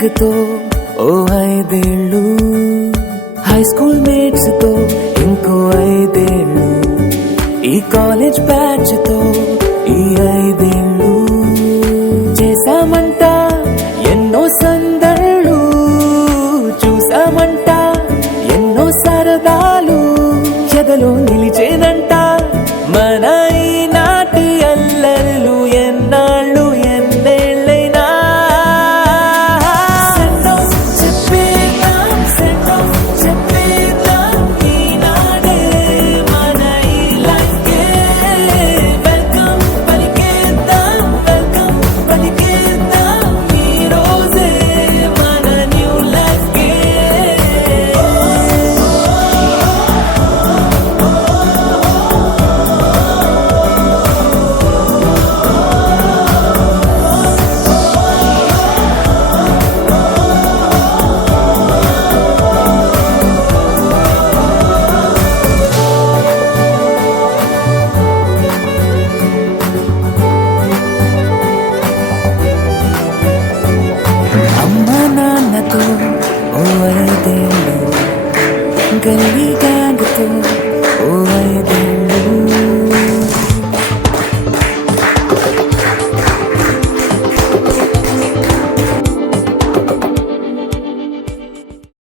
Gang తో ఓ 5 ఏళ్ళు, high school mates తో ఇంకో 5 ఏళ్ళు, ఈ కాలేజ్ బ్యాచ్ తో ఈ 5 ఏళ్ళు, చేశామంట ఎన్నో సందళ్ళు, చూసామంట ఎన్నో సరదాలు, ఎదలో నిలిచేనంట మన ఈనాటి అల్లర్లు ఎన్నాళ్ళు ఎన్నేళ్ళైనా. చెప్పేద్దాం ఈనాడే మన ఈ లైఫ్కే వెల్కమ్ పలికేద్దాం, వెల్కమ్ పలికేద్దాం ఈ రోజే మన న్యూ లైఫ్కే. అమ్మా నాన్నతో ఓ 5 ఏళ్ళు, గల్లీ గ్యాంగ్తో